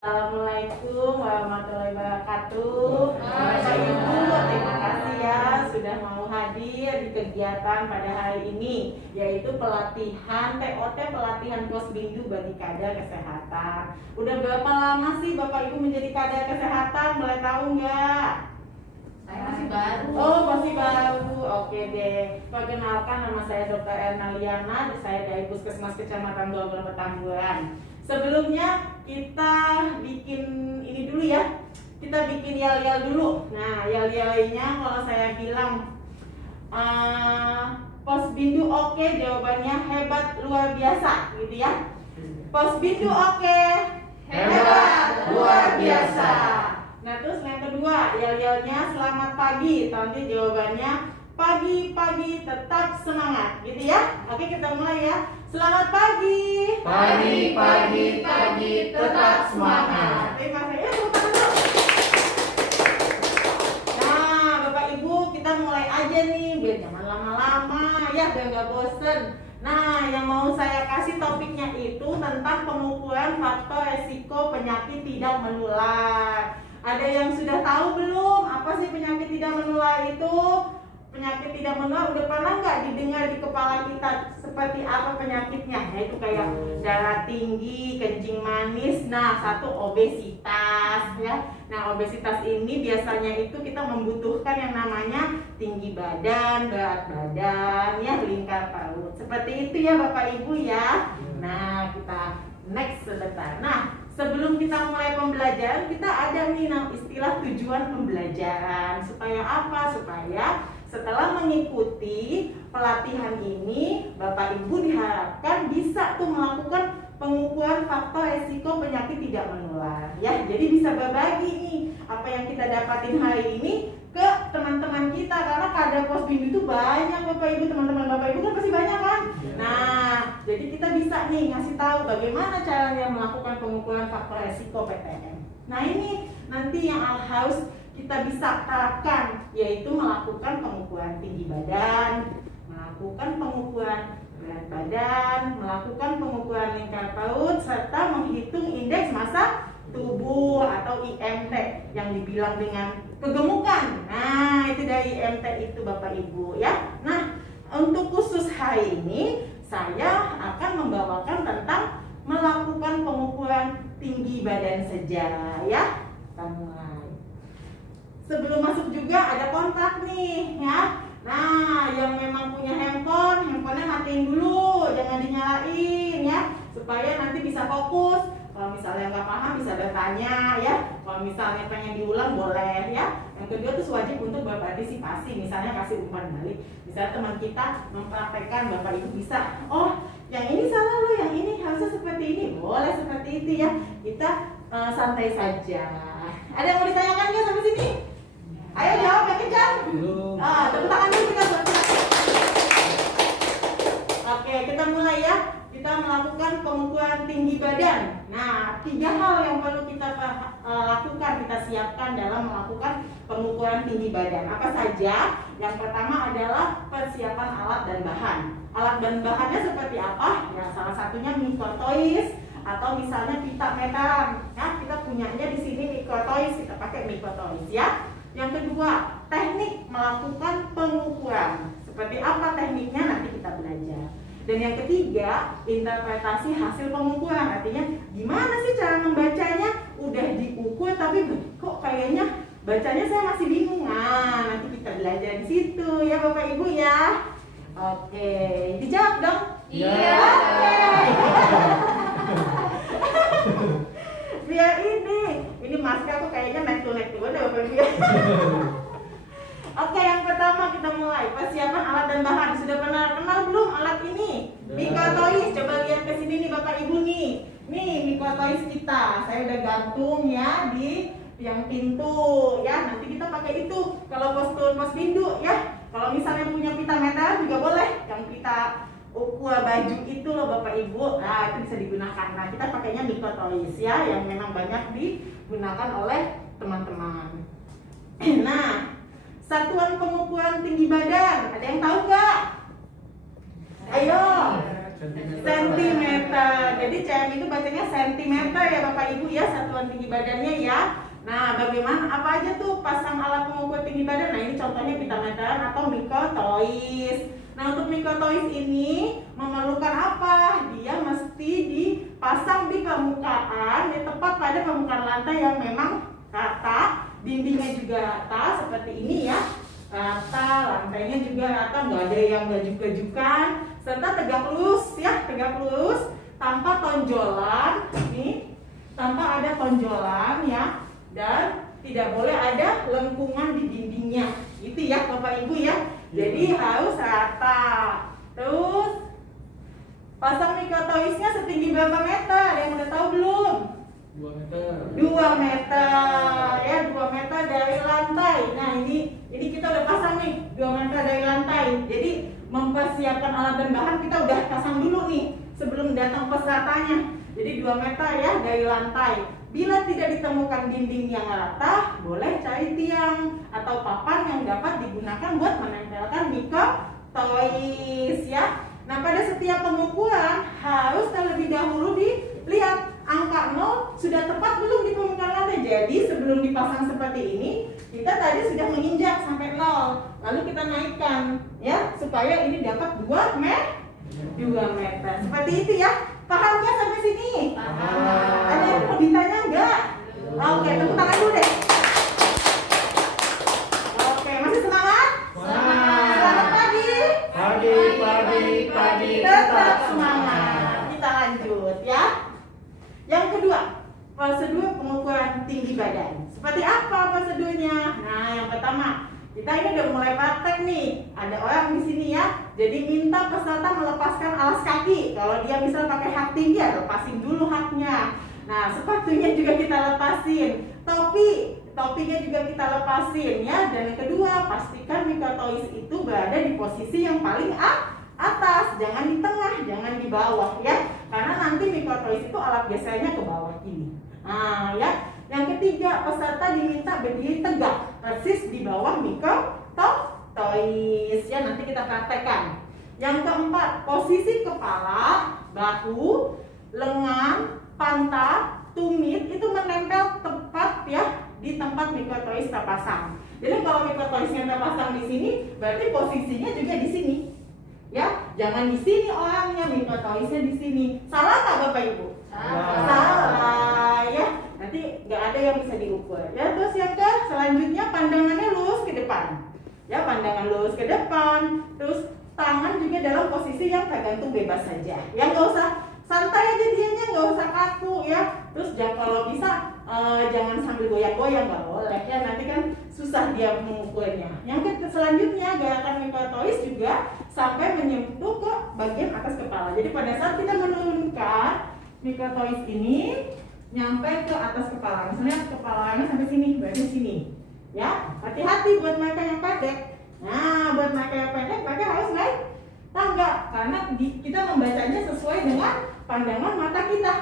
Assalamualaikum warahmatullahi wabarakatuh. Bapak Ibu, terima kasih ya sudah mau hadir di kegiatan pada hari ini, yaitu pelatihan TOT, pelatihan Posbindu bagi kader kesehatan. Udah berapa lama sih Bapak Ibu menjadi kader kesehatan? Boleh tahu nggak? Saya masih baru. Oh, masih baru. Oke deh. Perkenalkan, nama saya Dr. Erna Liana. Saya dari Puskesmas Kecamatan Grogol Petamburan. Sebelumnya kita bikin ini dulu ya. Kita bikin yel-yel dulu. Nah, yel-yelnya kalau saya bilang Posbindu oke, jawabannya hebat luar biasa, gitu ya. Posbindu oke, hebat luar biasa. Nah, terus yang kedua, yel-yelnya selamat pagi. Nanti jawabannya pagi-pagi tetap semangat, gitu ya. Oke, kita mulai ya. Selamat pagi. Pagi tetap semangat. Terima kasih. Nah, Bapak Ibu, kita mulai aja nih, biar jangan lama-lama ya, biar nggak bosen. Nah, yang mau saya kasih topiknya itu tentang pengukuran faktor resiko penyakit tidak menular. Ada yang sudah tahu belum apa sih penyakit tidak menular itu? Penyakit tidak menular udah pernah nggak didengar di kepala kita seperti apa penyakitnya? Yaitu kayak darah tinggi, kencing manis, nah satu obesitas ya. Nah, obesitas ini biasanya itu kita membutuhkan yang namanya tinggi badan, berat badan, ya lingkar perut. Seperti itu ya Bapak Ibu ya. Nah, kita next sebentar. Nah, sebelum kita mulai pembelajaran, kita ada nih istilah tujuan pembelajaran. Supaya apa? Supaya setelah mengikuti pelatihan ini, Bapak Ibu diharapkan bisa tuh melakukan pengukuran faktor resiko penyakit tidak menular. Ya, jadi bisa berbagi nih apa yang kita dapatin hari ini ke teman-teman kita, karena kader Posbindu itu banyak Bapak Ibu, teman-teman Bapak Ibu kan pasti banyak kan? Nah, jadi kita bisa nih ngasih tahu bagaimana caranya melakukan pengukuran faktor resiko PTM. Nah, ini nanti yang harus kita bisa terapkan, yaitu melakukan pengukuran tinggi badan, melakukan pengukuran berat badan, melakukan pengukuran lingkar perut, serta menghitung indeks massa tubuh atau IMT yang dibilang dengan kegemukan. Nah, itu dari IMT itu Bapak Ibu ya. Nah, untuk khusus hari ini saya akan membawakan tentang melakukan pengukuran tinggi badan saja ya. Kita mulai. Sebelum masuk juga ada kontak nih ya. Nah, yang memang punya handphonenya matiin dulu, jangan dinyalain ya, supaya nanti bisa fokus. Kalau misalnya nggak paham bisa bertanya ya. Kalau misalnya pengen diulang boleh ya. Yang kedua tuh wajib untuk berpartisipasi, misalnya kasih umpan balik. Misalnya teman kita mempraktekkan, Bapak Ibu bisa, oh yang ini salah loh, yang ini harusnya seperti ini, boleh seperti itu ya. Kita santai saja. Ada yang mau ditanyakan nggak sampai sini? Ayo jawab yang kencang. Tepuk tangan dulu kita buat. Oke, kita mulai ya. Kita melakukan pengukuran tinggi badan. Nah, 3 hal yang perlu kita lakukan, kita siapkan dalam melakukan pengukuran tinggi badan. Apa saja? Yang pertama adalah persiapan alat dan bahan. Alat dan bahannya seperti apa? Ya, salah satunya mikrotois atau misalnya pita meteran. Ya, kita punyanya di sini mikrotois, kita pakai mikrotois ya. Yang kedua, teknik melakukan pengukuran. Seperti apa tekniknya nanti kita belajar. Dan yang ketiga, interpretasi hasil pengukuran. Artinya gimana sih cara membacanya? Udah diukur tapi kok kayaknya bacanya saya masih bingung. Nah, nanti kita belajar di situ ya Bapak Ibu ya. Oke, dijawab dong? Iya. Biar ini masker aku kayaknya naik turun deh Bapak Ibu. Oke, yang pertama kita mulai persiapan alat dan bahan. Sudah pernah kenal belum alat ini? Mikrotois. Coba lihat ke sini nih Bapak Ibu nih. Nih mikrotois kita. Saya udah gantung ya di yang pintu ya. Nanti kita pakai itu kalau Posbindu ya. Kalau misalnya punya pita meter juga boleh. Yang pita ukur baju itu loh Bapak Ibu. Nah, itu bisa digunakan. Nah, kita pakainya mikrotois ya, yang memang banyak digunakan oleh teman-teman. Nah, satuan pengukuran tinggi badan, ada yang tahu nggak? Ayo, Sentimeter. Jadi cm itu bacanya sentimeter ya Bapak Ibu ya, satuan tinggi badannya ya. Nah, bagaimana apa aja tuh pasang alat pengukur tinggi badan? Nah, ini contohnya pitameter atau mikotois. Nah, untuk mikotois ini memerlukan apa? Dia mesti dipasang di permukaan, ya, tepat pada permukaan lantai yang memang rata, dindingnya juga rata seperti ini ya. Rata, lantainya juga rata, nggak ada yang gajuk-gajukan, serta tegak lurus ya, tegak lurus tanpa tonjolan, nih, tanpa ada tonjolan ya, dan tidak boleh ada lengkungan di dindingnya, gitu ya Bapak Ibu ya. Jadi harus rata. Terus pasang mikotoisnya setinggi berapa meter? Yang udah tahu belum? 2 meter. 2 meter ya, 2 meter dari lantai. Nah, ini kita udah pasang nih 2 meter dari lantai. Jadi mempersiapkan alat dan bahan kita udah pasang dulu nih sebelum datang pesertanya. Jadi 2 meter ya dari lantai. Bila tidak ditemukan dinding yang rata, boleh cari tiang atau papan yang dapat digunakan buat menempelkan mikotois ya. Nah, pada setiap pengukuran harus terlebih dahulu dilihat angka 0 sudah tepat belum di permukaan lantai. Jadi sebelum dipasang seperti ini, kita tadi sudah menginjak sampai 0. Lalu kita naikkan ya supaya ini dapat 2 meter. Seperti itu ya. Paham nggak sampai sini? Paham. Ada yang mau ditanya nggak? Oke, tepuk tangan dulu deh. Oke, masih semangat? Semangat. Selamat pagi. Pagi. Tetap semangat. Kita lanjut ya. Yang kedua, prosedur pengukuran tinggi badan. Seperti apa prosedurnya? Nah, yang pertama, kita ini udah mulai praktek nih. Ada orang di sini ya. Jadi minta peserta melepaskan alas kaki. Kalau dia bisa pakai hak tinggi, ya lepasin dulu haknya. Nah, sepatunya juga kita lepasin. Topinya juga kita lepasin ya. Dan yang kedua, pastikan mikotois itu berada di posisi yang paling atas, jangan di tengah, jangan di bawah ya. Karena nanti mikotois itu alat gesernya ke bawah ini. Nah, ya. Yang ketiga, peserta diminta berdiri tegak persis di bawah mikotois ya, nanti kita praktekkan. Yang keempat, posisi kepala, bahu, lengan, pantat, tumit itu menempel tepat ya di tempat mikotois terpasang. Jadi kalau mikotoisnya terpasang di sini, berarti posisinya juga di sini. Ya, jangan di sini orangnya, mikotoisnya di sini. Salah nggak Bapak Ibu? Salah ya. Nanti nggak ada yang bisa diukur. Ya, terus yang selanjutnya pandangannya lurus ke depan. Ya, pandangan lurus ke depan. Terus tangan juga dalam posisi yang tergantung bebas saja. Ya, nggak usah santai aja dianya, nggak usah kaku ya. Terus kalau bisa jangan sambil goyang-goyang, nggak boleh ya. Nanti kan susah dia mengukurnya. Yang selanjutnya gerakan mikotois juga sampai menyentuh ke bagian atas kepala. Jadi pada saat kita menurunkan mikotois ini nyampe ke atas kepala. Misalnya kepalanya sampai sini, berarti sini. Ya, hati-hati buat mereka yang pendek. Nah, buat mereka yang pendek, mereka harus naik tangga karena kita membacanya sesuai dengan pandangan mata kita.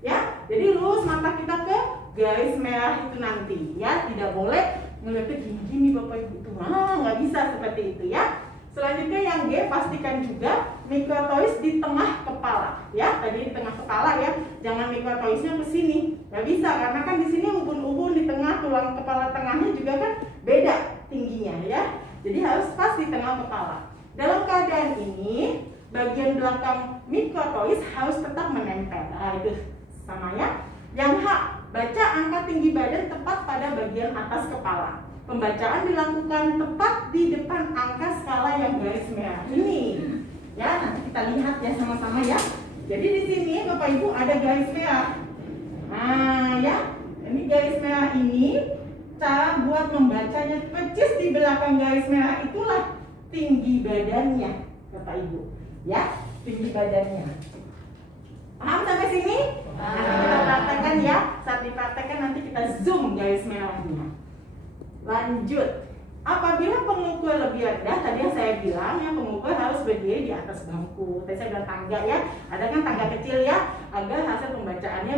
Ya, jadi lurus mata kita ke garis merah itu nanti. Ya, tidak boleh ngeliatnya gini-gini Bapak Ibu itu. Nggak bisa seperti itu ya. Selanjutnya yang G, pastikan juga mikotois di tengah kepala. Ya, tadi di tengah kepala ya. Jangan mikotoisnya ke sini. Nggak bisa karena kan di sini ubun-ubun di tengah, tulang kepala tengahnya juga kan beda tingginya ya. Jadi harus pas di tengah kepala. Dalam keadaan ini, bagian belakang mikotois harus tetap menempel. Nah, itu sama ya. Yang H, baca angka tinggi badan tepat pada bagian atas kepala. Pembacaan dilakukan tepat di depan angka skala yang garis merah ini. Ya, nanti kita lihat ya sama-sama ya. Jadi di sini Bapak Ibu ada garis merah. Nah, ya. Ini garis merah ini cara buat membacanya persis di belakang garis merah itulah tinggi badannya, Bapak Ibu. Ya, tinggi badannya. Paham sampai sini? Nah, kita praktekkan ya. Saat dipraktekkan nanti kita zoom garis merahnya. Lanjut. Apabila pengukur lebih rendah, tadi yang saya bilang ya, pengukur harus berdiri di atas bangku. Tadi saya bilang tangga ya. Ada kan tangga kecil ya, agar hasil pembacaannya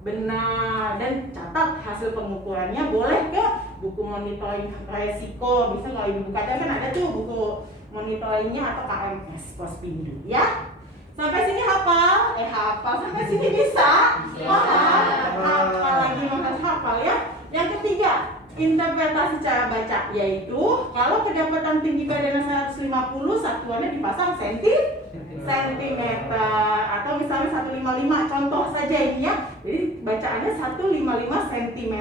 benar. Dan catat hasil pengukurannya boleh ke buku monitoring resiko. Bisa kalau ibu buka kan ada tuh buku monitoringnya atau KMS Pospindo ya. Sampai sini hafal? Hafal. Sampai sini bisa? Hafal lagi makan hafal ya. Yang ketiga, interpretasi cara baca, yaitu kalau kedapatan tinggi badannya 150, satuannya dipasang sentimeter, atau misalnya 155, contoh saja ini ya. Jadi bacaannya 155 cm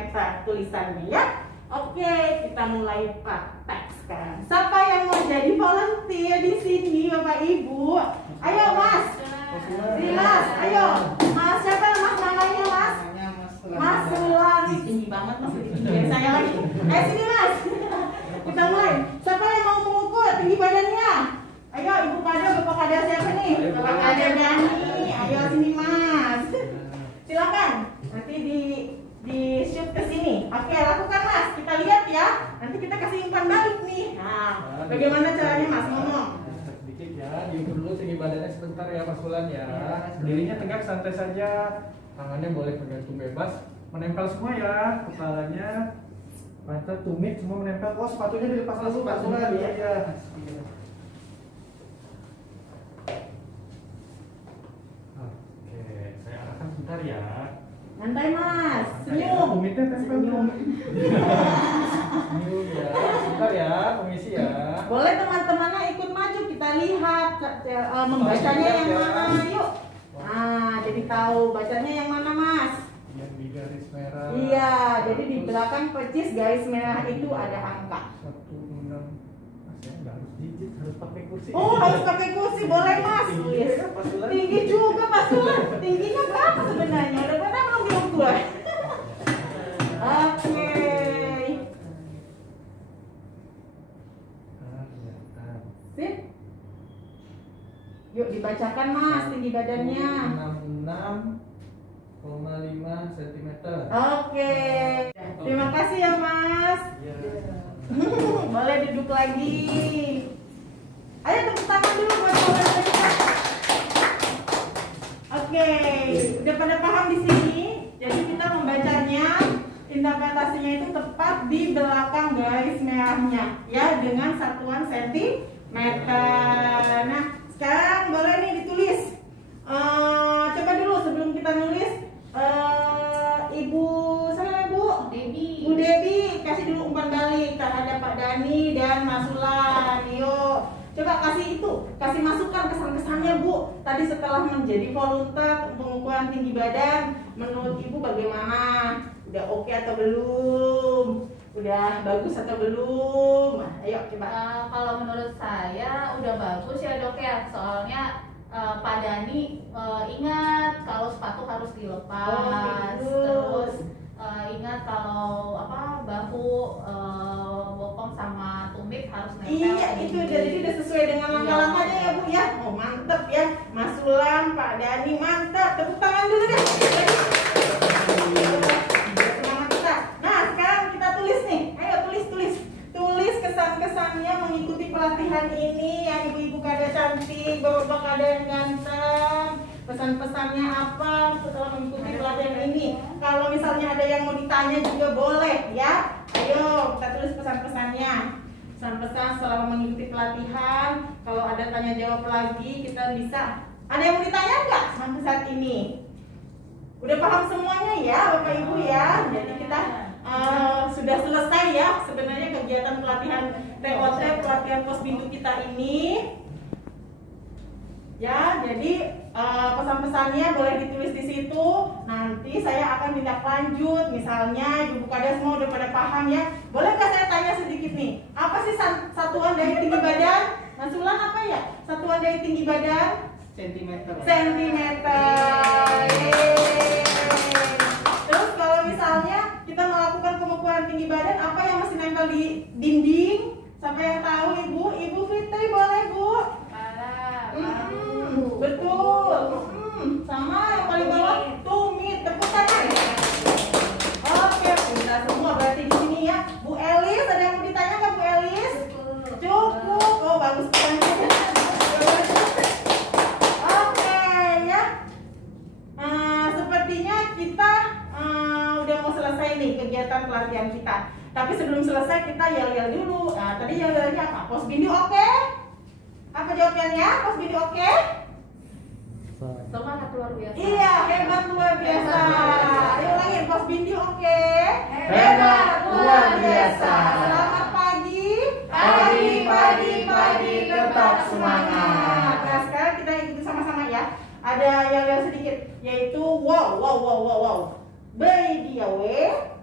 tulisannya ya. Oke, kita mulai praktek sekarang. Siapa yang mau jadi volunteer di sini, Bapak Ibu? Ayo Mas. Dimas, ayo. Mas siapa Mas namanya Mas? Mas Sulan. Tinggi banget Mas, lebih tinggi dari saya lagi. Sini Mas. Kita mulai. Siapa yang mau mengukur tinggi badannya? Ayo Ibu Kada, Bapak Kada siapa nih? Bapak Kada Dani. Ayo sini Mas. Silakan. Nanti di shoot ke sini. Oke, lakukan Mas. Kita lihat ya. Nanti kita kasih umpan balik nih. Nah, bagaimana caranya Mas ngomong? Sedikit ya, diukur dulu tinggi badannya sebentar ya Mas Wulan ya. Berdirinya tegak santai saja. Tangannya boleh bergantung bebas. Menempel semua ya, kepalanya, pantat, tumit semua menempel. Oh, sepatunya dilepas dulu Mas Wulan ya. Iya. Oke, saya arahkan sebentar ya. Santai Mas, senyum. Tumitnya tempel. Senyum. Senyum ya. Sebentar ya, komisi ya. Boleh teman-temannya ikut maju, kita lihat membacanya yang mana, yuk. Nah, jadi tahu bacanya yang mana Mas? Yang di garis merah. Iya, jadi di belakang percis garis merah itu ada angka. 16. Saya nggak harus digit, harus pakai kursi. Oh, harus pakai kursi, boleh Mas. Tinggi ya, Pak Sulan. Tinggi juga Pak Sulan. Tingginya berapa sebenarnya? Udah pernah belum bilang gue? Oke. Sip. Yuk dibacakan Mas tinggi badannya. 66,5 cm. Oke. Terima kasih ya Mas. Ya. Boleh duduk lagi. Ayo tepuk tangan dulu buat saudara kita. Oke, udah pada paham di sini. Jadi kita membacanya, interpretasinya itu tepat di belakang garis merahnya, ya, dengan satuan sentimeter. Nah, sekarang boleh nih ditulis. Coba dulu sebelum kita nulis, Ibu, saya Bu. Bu Debi, kasih dulu umpan balik terhadap Pak Dani dan Mas Sulan. Yuk, coba kasih masukan kesan-kesannya Bu. Tadi setelah menjadi volunteer pengukuran tinggi badan, menurut Ibu bagaimana? Udah oke atau belum? Udah bagus atau belum? Nah, ayo coba. Kalau menurut saya udah bagus ya Dok ya. Soalnya Pak Dani ingat kalau sepatu harus dilepas. Terus ingat kalau bahu, bokong sama tumit harus nempel. Iya, itu jadi udah sesuai dengan langkah-langkahnya ya Bu ya. Oh mantep ya, Mas Sulam, Pak Dani, mantap. Tepuk tangan dulu deh. Semangat kita. Nah sekarang kita tulis nih. Ayo tulis kesan-kesannya mengikuti pelatihan ini. Yang ibu-ibu kada cantik, bapak-bapak kada yang ganteng. Pesan-pesannya apa setelah mengikuti pelatihan ini? Kalau misalnya ada yang mau ditanya juga boleh ya. Ayo kita tulis pesan-pesannya. Pesan-pesan selama mengikuti pelatihan. Kalau ada tanya jawab lagi kita bisa. Ada yang mau ditanya nggak sampai saat ini? Udah paham semuanya ya Bapak Ibu ya. Jadi kita sudah selesai ya sebenarnya kegiatan pelatihan TOT, pelatihan Posbindu kita ini. Ya, jadi pesan-pesannya boleh ditulis di situ. Nanti saya akan tindak lanjut. Misalnya Ibu Kada semua udah pada paham ya. Boleh nggak saya tanya sedikit nih? Apa sih satuan dari tinggi badan? Mas Sulan apa ya? Satuan dari tinggi badan? Sentimeter. Yeay. Terus kalau misalnya kita melakukan pengukuran tinggi badan, apa yang masih nempel di dinding? Siapa yang tahu Ibu? Ibu Fitri boleh Bu? Betul. Sama yang paling bawah tumit, tepuk tangan. Oke, pintar semua berarti di sini ya. Bu Elis, ada yang mau ditanya nggak Bu Elis? Cukup. Oh bagus pertanyaannya. Oke ya. Sepertinya kita udah mau selesai nih kegiatan pelatihan kita. Tapi sebelum selesai kita yel-yel dulu. Nah, tadi yel-yelnya apa? Posbindu oke? Apa jawabannya? Posbindu oke? luar biasa. Iya, hebat luar biasa. Ayo ulangin, Bos Bindi, oke. Hebat luar biasa. Selamat pagi. Pagi, tetap semangat. Nah, sekarang kita ikuti sama-sama ya. Ada yang sedikit, yaitu wow. Bayi dia W,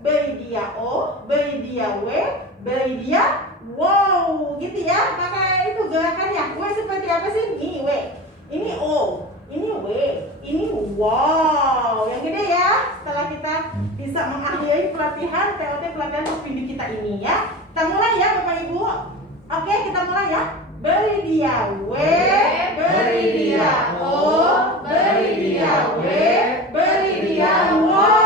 bayi dia O, bayi dia W, bayi dia wow. Gitu ya, pakai itu gerakannya. W seperti apa sih? Ini W, ini O, ini W, ini wow. Yang gede ya. Setelah kita bisa mengakhiri pelatihan TOT pelatihan Pindi kita ini ya. Kita mulai ya Bapak Ibu. Oke, kita mulai ya. Beri dia W, beri dia O, beri dia W, beri dia wow.